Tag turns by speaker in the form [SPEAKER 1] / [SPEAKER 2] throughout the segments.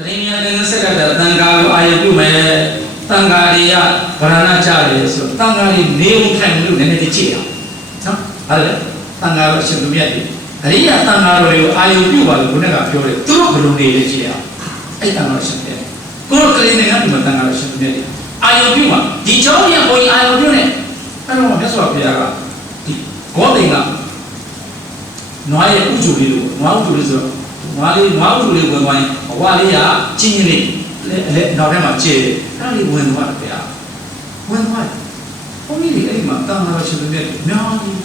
[SPEAKER 1] တရိယာသင်္ဆက်ကတသံဃာကိုအာရုံပြုမယ်သံဃာတွေကဗရဏကြတယ်ဆိုသံဃာတွေနေုံထိုင်လို့နည်းနည်းကြည့်ရအောင်နော်ဟုတ်တယ်သံဃာတော်ရှင်သူမြတ်တွေအရိယာသံဃာတော်တွေကိုအာရုံပြုပါလို့ခုနကပြောတယ်သူတို့ဘယ်လိုနေလဲကြည့်ရအောင်အဲ့သံဃာတော်ရှင်တွေကိုယ်ကလေးနဲ့ကဒီမှာသံဃာတော်ရှင်သူမြတ်တွေအာရုံပြုမှာဒီကြောင့်ပြန်ပေါ်ရင်အာရုံပြုနေအဲ့တော့မြတ်စွာဘုရားကဒီဘောဓိကနွားရဲ့ဥจุလေးလို့နွားဥจุလေးဆိုတော့ နွားလေးနွားဥကြူလေးဝင်သွားရင်ဘဝလေးကချင်းချင်းလေးလက်နောက်ထဲမှာကျေတယ်အဲ့ဒီဝင်သွားတယ်ဗျာဝင်သွားတယ်ဘုန်းကြီးတွေအဲ့ဒီမှာတန်ခါတော်ရှင်သူမြတ်ကြီးများကြီး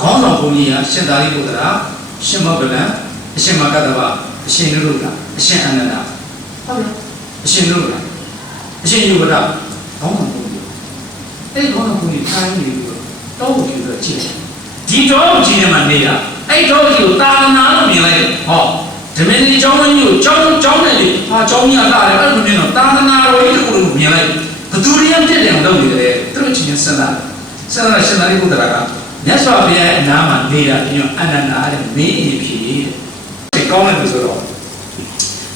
[SPEAKER 1] ခေါင်းဆောင်ဘုန်းကြီးကရှင်သာရိပုတ္တရာရှင်မောဂလန်အရှင်မကတ္တဗအရှင်နုရုဒ္ဓအရှင်အနန္ဒဟုတ်လားအရှင်နုရုဒ္ဓအရှင်ယုဝဒခေါင်းဆောင်ဘုန်းကြီးအဲ့ဒီခေါင်းဆောင်ဘုန်းကြီးထိုင်းနေပြီးတော့တောက်ကြည့်တော့ကြည့်တယ်ဒီတော့ကြည့်နေမှနေရအဲ့တော့ကြီးကိုတာနာလို့မြင်လိုက်ဟော ဓမင်းကြီးကျောင်းကြီးကိုကျောင်းကျောင်းနဲ့လေဟာကျောင်းကြီးကလာတယ်အဲ့လိုမြင်တော့တာနာတော်ကြီးကိုမြင်လိုက်ဘသူရမ်းပြည့်တယ်အောင်လုပ်နေတယ်သူတို့ချင်းစဉ်းစားစဉ်းစားရှင်သာရိပုတ္တရာကမြတ်စွာဘုရားရဲ့အနားမှာနေတာပြီးတော့အနန္တာတဲ့မင်းအဖြစ်တဲ့ကောင်းတယ်လို့ဆိုတော့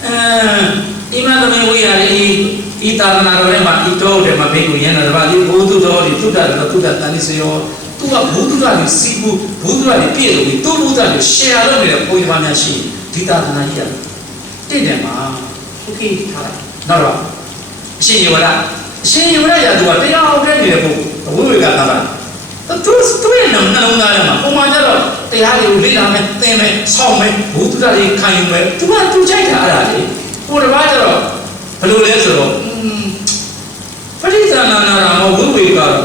[SPEAKER 1] အဲဒီမှာသမီးဝေးရလေဤတာနာတော်ထဲမှာဤတော်ထဲမှာဘိက္ခုရန်တော်ဘာဒီဘုသူတော်ဒီသုတ္တတော်သုတ္တတန်လိစယောသူကဘုသူတော်ကိုစီဘူးဘုသူတော်ကိုပြည့်လို့ပြီးသူ့ဘုသူတော်ကို share လုပ်နေတဲ့ပုံစံများရှိ ဒီတာနာကြီးကတင့်တယ်မှာโอเคထားလိုက်နောက်တော့အရှင်ယေဝရအရှင်ယေဝရရာသူကတရားအောင်တဲ့နေတဲ့ပုံဝိဝေကသာတာသူသူရဲ့နှလုံးသားထဲမှာပုံမှန်ကြတော့တရားတွေကိုလေ့လာမယ်သင်မယ်ဆောင်းမယ်ဘုသူတော်တွေခံယူမယ်သူကသူကြိုက်တာအဲ့ဒါလေကိုယ်တစ်ပါးကျတော့ဘယ်လိုလဲဆိုတော့ပရိသနာနာရမောဝိဝေကတော့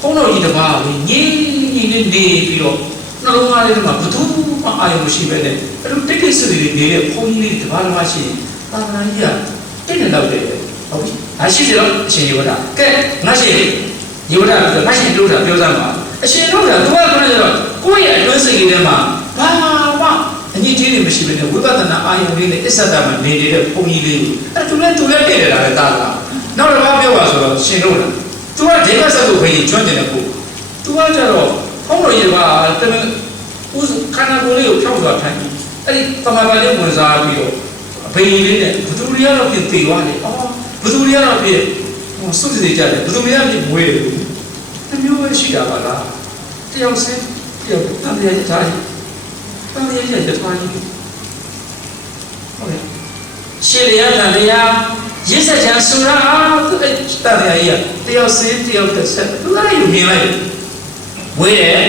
[SPEAKER 1] ဘုန်းတော်ကြီးတစ်ပါးလေငြိမ်ငြိမ်နဲ့နေပြီးတော့နှလုံးသားထဲမှာဘသူမှအာရုံမရှိပဲနဲ့ အဲ့လိုတိတ်တိတ်ဆိတ်တွေနေတဲ့ဘုန်းကြီးတွေတစ်ပါးတစ်ပါးရှိရင်သာသနာကြီးကတိတ်နေတော့တယ်ဟုတ်ပြီအရှိစေတော့အရှင်ယောဒကဲငါရှိယောဒပြောငါရှိပြောတာပြောစမ်းပါအရှင်တို့ကသူကခုနကကျတော့ကိုယ့်ရဲ့အတွင်းစိတ်လေးထဲမှာဘာမှအညစ်အကြေးတွေမရှိဘဲနဲ့ဝိပဿနာအာယုံလေးနဲ့အစ္ဆဒမှာနေနေတဲ့ဘုန်းကြီးလေးကိုအဲ့သူလည်းသူလည်းတည့်နေတာပဲတာလားနောက်တစ်ပါးပြောပါဆိုတော့ရှင်တို့လားသူကဒေဝဆက်ကိုဘယ်ကြီးကျွမ်းကျင်တဲ့ပုသူကကျတော့ဘုန်းတော်ကြီးကတမန်ဦးခန္ဓာကိုယ်လေးကိုဖြောက်သွားထိုင်ပြီး အဲ့ဒီတမန်ပါလေးဝင်စားပြီးတော့ဘယ်ကြီးလေးနဲ့ဘသူတွေကတော့ပြင်သေးသွားတယ်အော်ဘသူတွေကတော့ပြင်ဟိုစွတ်စီကြတယ်ဘသူတွေကပြင်မွေးတယ်တမျိုးပဲရှိတာပါလားတယောက်စင်းတယောက်တန်တရားထားကြီးတန်တရားရထားကြီးဟုတ်ရဲ့ရှေ့ရတန်တရားရစ်ဆက်ချမ်းဆိုရာတန်တရားကြီးတယောက်စင်းတယောက်သက်ဆက်သူကလည်းယူမြင်လိုက်ဝေးတယ်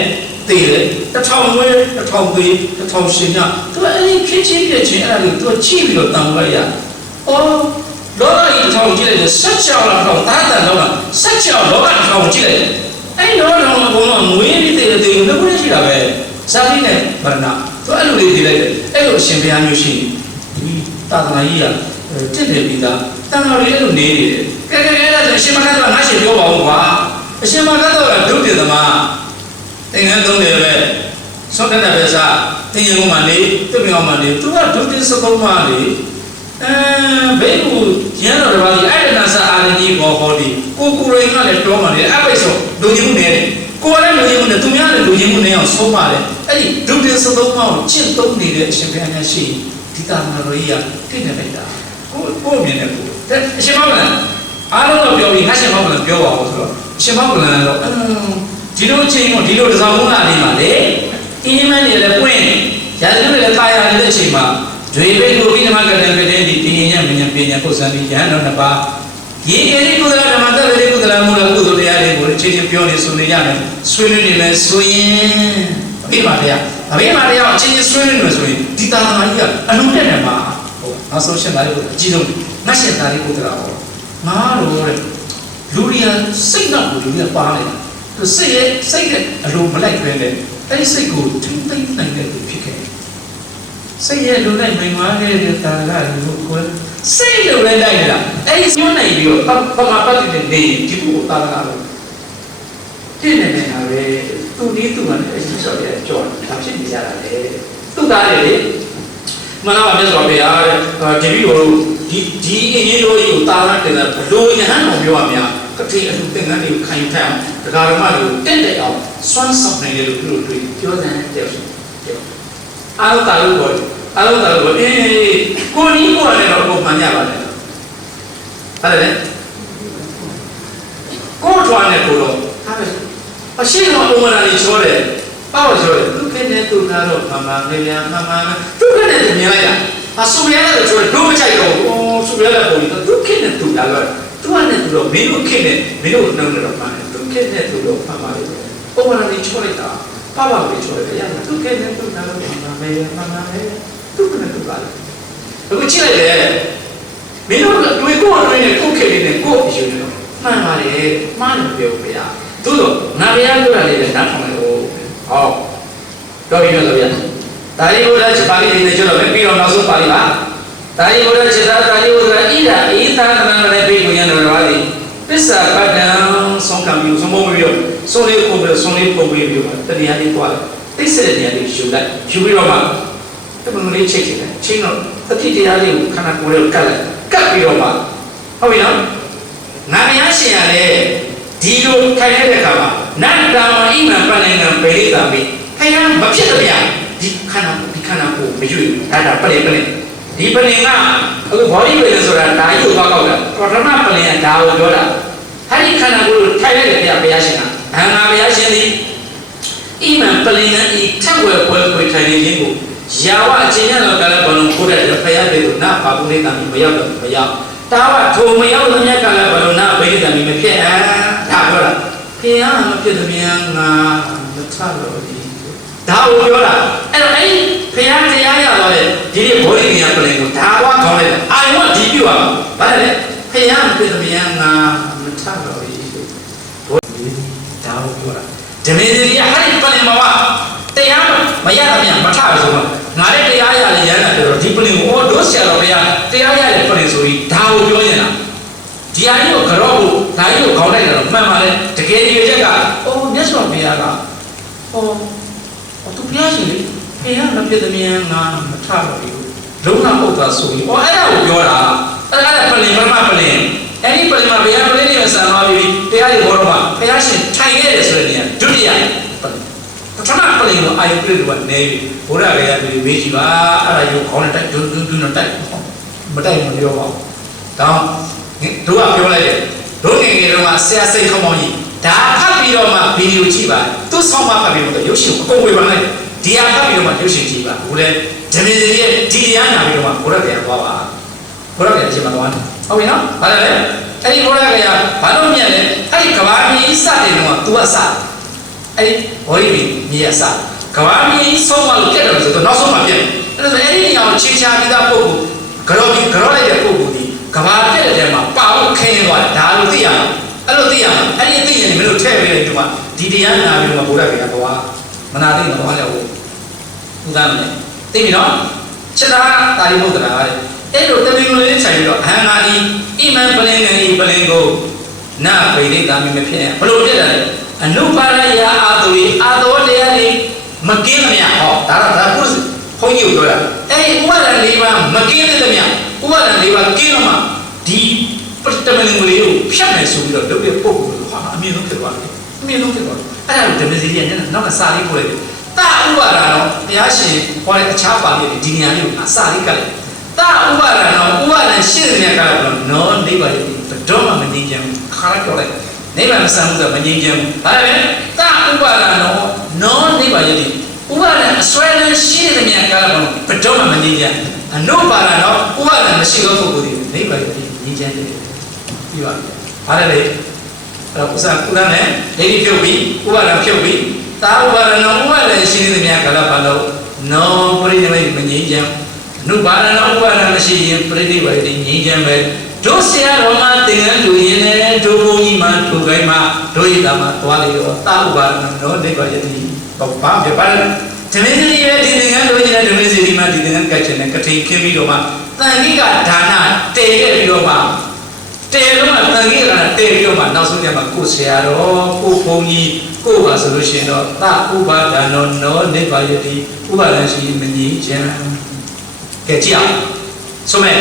[SPEAKER 1] တေးတယ်တစ်ထောင်ဝဲတစ်ထောင်သေးတစ်ထောင်ရှင်ညသူအဲ့ဒီဖြစ်ချင်းပြချင်းအဲ့ဒါကိုသူချိပြီးတော့တန်လိုက်ရအော်လောကကြီးတစ်ထောင်ကြည့်လိုက်တယ်ဆက်ချောင်းလားတော့တာတန်တော့လားဆက်ချောင်းလောကတစ်ထောင်ကြည့်လိုက်တယ်အဲ့လောကတစ်ထောင်ကဘုံကငွေပြီးတေးတေးဘယ်လိုရှိတာပဲဇာတိနဲ့ဗရဏသူအဲ့လိုလေးတည်လိုက်တယ်အဲ့လိုအရှင်ဘုရားမျိုးရှိဒီတာသနာကြီးကတင့်တယ်ပြီးသားတန်တော်လေးအဲ့လိုနေနေတယ်ကဲကဲအဲ့ဒါဆိုအရှင်မကတ်တော့ငါရှင်ပြောပါဦးကွာအရှင်မကတ်တော့ဒုတိယသမား သင်္ကန်းသုံးတယ်ပဲဆောက်တဲ့ပဲစားသင်ရင်ကောင်မှနေသူ့မြောင်မှနေသူကဒုတိယစကုံးမှနေအဲဘယ်ကိုရန်တော်တပါးကြီးအဲ့ဒါနာစာအာရကြီးဘောဟောဒီကိုကိုရိန်ကလည်းတော်မှနေအပိတ်ဆုံးလူကြီးမှုနေတယ်ကိုယ်လည်းလူကြီးမှုနဲ့သူများလည်းလူကြီးမှုနဲ့အောင်ဆုံးပါတယ်အဲ့ဒီဒုတိယစကုံးမှကိုချင့်သုံးနေတဲ့အရှင်ဘုရားများရှိဒီတာနာတော်ကြီးကတည်နေလိုက်တာကိုကိုမြင်တယ်ကိုအရှင်မောင်လည်းအားလုံးတော့ပြောပြီးငါရှင်မောင်လည်းပြောပါဦးဆိုတော့အရှင်မောင်လည်းတော့အင်း ဒီလိုချိန်ကိုဒီလိုတစောင်းလာနေပါလေအင်းမန်းနေလည်းပွင့်ရာဇဝတ်လည်းတာယာနေတဲ့အချိန်မှာဒွေပိတ်ကိုပြီးဓမ္မကတန်ကတဲ့ဒီတင်ရင်မြညာပညာပုစံပြီးဉာဏ်တော်နှစ်ပါးရေကလေးကုသလဓမ္မတဝေကုသလမူလကုသိုလ်တရားတွေကိုအချင်းချင်းပြောနေဆိုနေရမယ်ဆွေးနွေးနေမယ်ဆိုရင်အဖေပါတရားအဖေပါတရားအချင်းချင်းဆွေးနွေးနေမယ်ဆိုရင်ဒီတာသမာကြီးကအလုံးတက်နေမှာဟုတ်နောက်ဆုံးရှင်းလာလို့အကြီးဆုံးငါရှင်သာရိပုတ္တရာဟောငါတို့တဲ့လူရီယာစိတ်နောက်ကိုလူရီယာပါနေတာ သူစိတ်ရဲ့စိတ်တဲ့အလိုမလိုက်ပဲနဲ့အဲ့ဒီစိတ်ကိုထိမ့်သိမ့်နိုင်တဲ့သူဖြစ်ခဲ့စိတ်ရဲ့လူနဲ့မိန်မခဲ့တဲ့တာကလူကိုစိတ်လိုလည်းတိုက်နေတာအဲ့ဒီစွန့်နိုင်ပြီးတော့ပမာပတ်တဲ့နေဒီကိုတာကလို့တည်နေနေတာပဲသူဒီသူကလည်းအရှိစော်ရဲ့ကြော်ဒါဖြစ်နေကြတာလေသူသားလေလေမနာပါမြတ်စွာဘုရားတဲ့ဒီပြီးတော့ဒီဒီအင်းကြီးတို့ကြီးကိုတာလာတယ်ဘလို့ယဟန်တော်ပြောရများ ကတိအလူသင်္ကန်းတွေကိုခံယူထိုင်အောင်တရားဓမ္မတွေကိုတင့်တယ်အောင်စွမ်းဆောင်နိုင်တယ်လို့သူတို့တွေ့ပြောတယ်တဲ့အားလုံးတာလို့ပေါ်အလုံးတော်ကိုအေးကိုနီးကိုလည်းတော့ကိုမှန်ရပါတယ်ဟုတ်တယ်ကိုထွားနေကိုတော့ဟာပဲအရှိတော်ဘုံမနာကြီးချောတယ်ပေါ့ချောတယ်သူခဲတဲ့သူကတော့မမမေဗျာမမသူခဲတဲ့မြင်လိုက်တာအဆူရတဲ့ချောတယ်တို့မကြိုက်တော့ဘူးဆူရတဲ့ပုံကြီးသူခဲတဲ့သူလာတော့ သူကလည်းသူတော့မင်းတို့ခဲတဲ့မင်းတို့နှုံးနေတော့မှသူခဲတဲ့သူတော့မှန်ပါလေဘုံမနာကြီးချောလိုက်တာပါပါလေးချောတယ်ရသူခဲတဲ့သူကတော့မမမေမမမေသူကလည်းသူပါလေအခုကြည့်လိုက်လေမင်းတို့တွေ့ကိုတွေ့နေကိုခဲနေကိုအယူနေတော့မှန်ပါလေမှားတယ်ပြောပြရသူတို့ငါဘုရားပြောတာလေးလည်းနားထောင်လိုက်တော့ဟောတော့ပြီးတော့ဗျာဒါရီဝရချပါဠိလေးနဲ့ကျတော့ပြီးတော့နောက်ဆုံးပါဠိပါ ဒါရီဝရချတာဒါရီဝရဣဒဣသာကနံလည်းပြီးကိုရတော်တော်လေးပစ္စာပတ္တံဆုံးကံပြီးဆုံးမပြီးတော့ဆုံးလေးပုံပြီးဆုံးလေးပုံပြီးပြီးတော့တရားလေးပွားသိစတဲ့တရားလေးယူလိုက်ယူပြီးတော့မှတမန်လေးချိတ်ချင်တယ်ချင်းတော့တတိတရားလေးကိုခန္ဓာကိုယ်လေးကတ်လိုက်ကတ်ပြီးတော့မှဟုတ်ပြီနော်ငါများရှင်ရလေဒီလိုခိုင်တဲ့အခါမှာနန္တာမအိမံပဏ္ဏံပေရိတာမိခိုင်ရမဖြစ်တော့ဗျာဒီခန္ဓာဒီခန္ဓာကိုမရွေ့ဒါတာပရိပရိ ဒီပလင်ကအခုဘောဓိပလင်ဆိုတာဒါရုပ်သွားကောက်တာပထမပလင်ကဒါကိုပြောတာဟာဒီခန္ဓာကိုထိုင်လိုက်တယ်ဗျာဘုရားရှင်ကဘာငါဘုရားရှင်ဒီအိမံပလင်ကဤထက်ဝယ်ပွဲကိုထိုင်နေခြင်းကိုယာဝအချင်းရတော့ကလည်းဘလုံးခိုးတဲ့ဖယားတွေကိုနာပါပုရိသံမရောက်တော့မရောက်တာဝထိုမရောက်တဲ့မြတ်ကလည်းဘလုံးနာဗိဓိတံမဖြစ်အာဒါပြောတာဖယားမဖြစ်တဲ့မြန်ငါမထတော့ဒီ ဒါကိုပြောတာအဲ့တော့အဲ့ဖယားတရားရတော့လေဒီနေ့ဘောဓိဉာဏ်ပလင်ကိုဒါကွာခေါင်းလိုက်အာယုံကဒီပြုတ်အောင်ဗါတယ်လေဖယားမဖြစ်တဲ့မြန်ငါမထတော့ဒီဘောဓိဒါကိုပြောတာဓမေစီကဟဲ့ပလင်မှာတရားမရတာမြန်မထဘူးဆိုတော့ငါလည်းတရားရလေရမ်းတာပြောတော့ဒီပလင်ကိုဒုဆရာတော်ဘုရားတရားရတဲ့ပလင်ဆိုပြီးဒါကိုပြောနေတာဒီအရင်ကကြော့ကိုဒါကြီးကိုခေါင်းလိုက်တာတော့မှန်ပါလေတကယ်ဒီချက်ကအိုးမြတ်စွာဘုရားကဟောဟောသူဘုရား ရှင်လေဘုရားမဖြစ်တဲ့မြန်ငါမထတော့ဘူးလုံးဝပုတ်သွားဆိုပြီးဟောအဲ့ဒါကိုပြောတာအဲ့ဒါပလင်ပရမပလင်အဲ့ဒီပလင်မှာဘုရားပလင်ရဲ့ဆံသွားပြီးတရားတွေဘောတော့မှာဘုရားရှင်ထိုင်ခဲ့တယ်ဆိုတဲ့နေရာဒုတိယပလင်ပထမပလင်ကိုအာယုပြည့်လို့ကနေပြီဘုရားကလည်းဒီမေးကြည့်ပါအဲ့ဒါယူခေါင်းနဲ့တိုက်ဒုဒုဒုနဲ့တိုက်မတိုက်မပြောပါဘူးဒါတို့ကပြောလိုက်တယ်တို့ငယ်ငယ်တုန်းကဆရာစိတ်ခေါမောင်းကြီးဒါဖတ်ပြီးတော့မှဗီဒီယိုကြည့်ပါသူဆောင်းမဖတ်ပြီးတော့ရုပ်ရှင်ကိုအကုန်ဝေဖန်လိုက် ဒီဟာဖတ်ပြီးတော့မှရုပ်ရှင်ကြည့်ပါဘုလည်းဓမင်းစီရဲ့ဒီတရားနာပြီးတော့မှဘုရားပြန်သွားပါဘုရားပြန်အချိန်မှသွားတယ်ဟုတ်ပြီနော်ဘာလဲလဲအဲ့ဒီဘုရားကဘာလို့မြတ်လဲအဲ့ဒီကဘာမီစတဲ့တော့ तू ကစအဲ့ဒီဘောရီမြေရစကဘာမီဆုံးမလို့ပြတ်တယ်ဆိုတော့နောက်ဆုံးမှပြတ်အဲ့ဒါဆိုအဲ့ဒီနေရာကိုချင်းချာပြီးသားပုဂ္ဂိုလ်ကြောပြီးကြောလိုက်တဲ့ပုဂ္ဂိုလ်ဒီကဘာပြတ်တဲ့နေရာမှာပါလို့ခင်းသွားဒါလို့သိရအောင်အဲ့လိုသိရအောင်အဲ့ဒီသိရင်မင်းတို့ထည့်ပေးတယ်ဒီမှာဒီတရားနာပြီးတော့ဘုရားကသွားမနာသိမသွားကြဘူးဥဒ္ဒမ်းနဲ့ သိပြီနော်ချက်တာတာရိမုဒ္ဒရာတဲ့အဲ့လိုတမင်ကိုလေးဆိုင်ပြီးတော့အဟံငါဒီဣမံပလင်ငယ်ဤပလင်ကိုနာဗိဒိတာမီမဖြစ်ဘလို့ဖြစ်တယ်လဲအနုပါရယအာတုရိအာတောတရားလေးမကင်းမမြဟောဒါတော့ဒါပုရိဘုန်းကြီးကိုပြောတာအဲ့ဒီဥပါဒံ၄ပါးမကင်းတဲ့မြဥပါဒံ၄ပါးကင်းတော့မှဒီပတ္တမလင်လေးကိုဖြတ်မယ်ဆိုပြီးတော့လုပ်တဲ့ပုံကိုဟာအမြင်ဆုံးဖြစ်သွားတယ်အမြင်ဆုံးဖြစ်သွားတယ်အဲ့ဒါကိုဓမ္မစီရီကနောက်ကစာလေးပို့လိုက်တယ် တာဥပါဒံတော့တရားရှင်ဟောတဲ့အခြားပါဠိတွေဒီနေရာလေးကိုအစာလေးကလည်းတာဥပါဒံတော့ဥပါဒံရှင်းတဲ့ကတော့နောနိဗ္ဗာန်ဘယ်တော့မှမငြိမ်းချမ်းခါရပြောလိုက်နိဗ္ဗာန်မဆန်ဘူးဆိုမငြိမ်းချမ်းဘူးဒါပေမဲ့တာဥပါဒံတော့နောနိဗ္ဗာန်ယတိဥပါဒံအစွဲလန်းရှင်းတဲ့မြတ်ကာလဘဘယ်တော့မှမငြိမ်းချမ်းအနုပါဒံတော့ဥပါဒံမရှိသောပုဂ္ဂိုလ်တွေနိဗ္ဗာန်ယတိငြိမ်းချမ်းတယ်ပြီးပါပြီ။ဘာလဲလဲ။အဲ့တော့ဥစ္စာကုသနဲ့ဒိဋ္ဌိဖြုတ်ပြီးဥပါဒံဖြုတ်ပြီး သာဥပါဒံတော့ဥပါဒံရှိနေတဲ့မြတ်ကာလဘာလို့နောပရိနိမိတ်မငြိမ်းချမ်းအနုပါဒံတော့ဥပါဒံမရှိရင်ပရိနိဗ္ဗာန်ငြိမ်းချမ်းပဲတို့ဆရာတော်မှာသင်္ကန်းလူရင်းနဲ့တို့ဘုန်းကြီးမှထိုခိုင်းမှတို့ဤတာမှာသွားလေတော့သာဥပါဒံတော့နိဗ္ဗာန်ယတိတော့ဘာဖြစ်ပါလဲဓမင်းစီရဲ့ဒီသင်္ကန်းလူရင်းနဲ့ဓမင်းစီဒီမှာဒီသင်္ကန်းကတ်ချင်တဲ့ကထိန်ခင်းပြီးတော့မှတန်ကြီးကဒါနတည်ခဲ့ပြီးတော့မှတဲတော့မှတန်ကြီးကတဲပြီးတော့မှနောက်ဆုံးကျမှကိုဆရာတော်ကိုဘုန်းကြီး ကိုပါဆိုလို့ရှိရင်တော့သဥပါဒံနောနောနိဗ္ဗာယတိဥပါဒံရှိမငြိမ်းချမ်းကဲကြည့်အောင်ဆိုမဲ့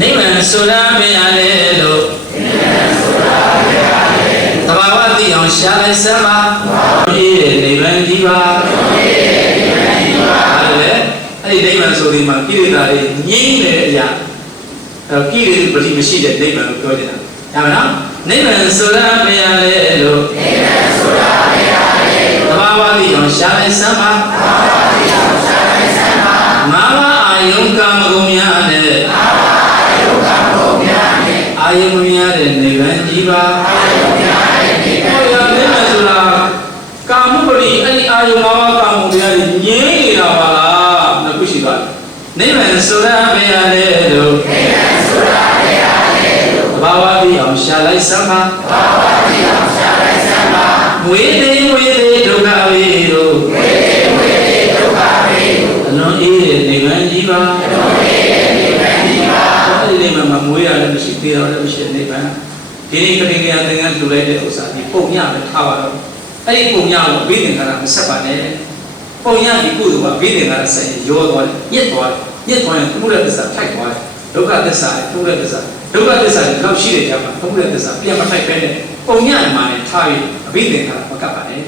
[SPEAKER 1] နိဗ္ဗာန်ဆိုတာမရလေလို့နိဗ္ဗာန်ဆိုတာမရလေတဘာဝသိအောင်ရှားလိုက်စမ်းပါဒီနိဗ္ဗာန်ဒီပါဒီနိဗ္ဗာန်ဒီပါအဲ့ဒါလေအဲ့ဒီနိဗ္ဗာန်ဗ္ဗာန်ဆိုဒီမှာကိလေသာတွေငြိမ့်နေတဲ့အရာအဲကိလေသာပတိမရှိတဲ့နိဗ္ဗာန်ကိုပြောနေတာ။ဒါမှနော်နိဗ္ဗာန်ဆိုတာမရလေလို့ ရှာလိုက်စမ်းပါဘာဝတိအောင်ရှာလိုက်စမ်းပါငါးပါးအာယုံကာမဂုဏ်များနဲ့ငါးပါးအာယုံကာမဂုဏ်များနဲ့အာယုံများတဲ့နိဗ္ဗာန်ကြီးပါအာယုံများတဲ့နိဗ္ဗာန်နိဗ္ဗာန်ဆိုတာကာမပရိအဲ့ဒီအာယုံငါးပါးကာမဂုဏ်များတွေငြိမ့်နေတာပါလားနှစ်ခုရှိပါတယ်နိဗ္ဗာန်ဆိုတာမရလေလို့နိဗ္ဗာန်ဆိုတာမရလေလို့ဘာဝတိအောင်ရှာလိုက်စမ်းပါဘာဝတိအောင်ရှာလိုက်စမ်းပါဝေဒေ မွေးရလည်းမရှိသေးတော့လည်းမရှိနိဗ္ဗာန်ဒီနေ့ခရင်ကသင်္ကန်းလူလိုက်တဲ့ဥစ္စာဒီပုံညပဲထားပါတော့အဲ့ဒီပုံညကိုဝိသင်္ခါရမဆက်ပါနဲ့ပုံညဒီကုသိုလ်ကဝိသင်္ခါရဆက်ရင်ရောသွားတယ်ညစ်သွားတယ်ညစ်သွားရင်သူ့ရဲ့သစ္စာထိုက်သွားတယ်ဒုက္ခသစ္စာသူ့ရဲ့သစ္စာဒုက္ခသစ္စာတွေတော့ရှိတဲ့ကြမှာသူ့ရဲ့သစ္စာပြန်မထိုက်ပဲနဲ့ပုံညမှာနဲ့ထားပြီးအဘိဓိင်္ခါရမကပ်ပါနဲ့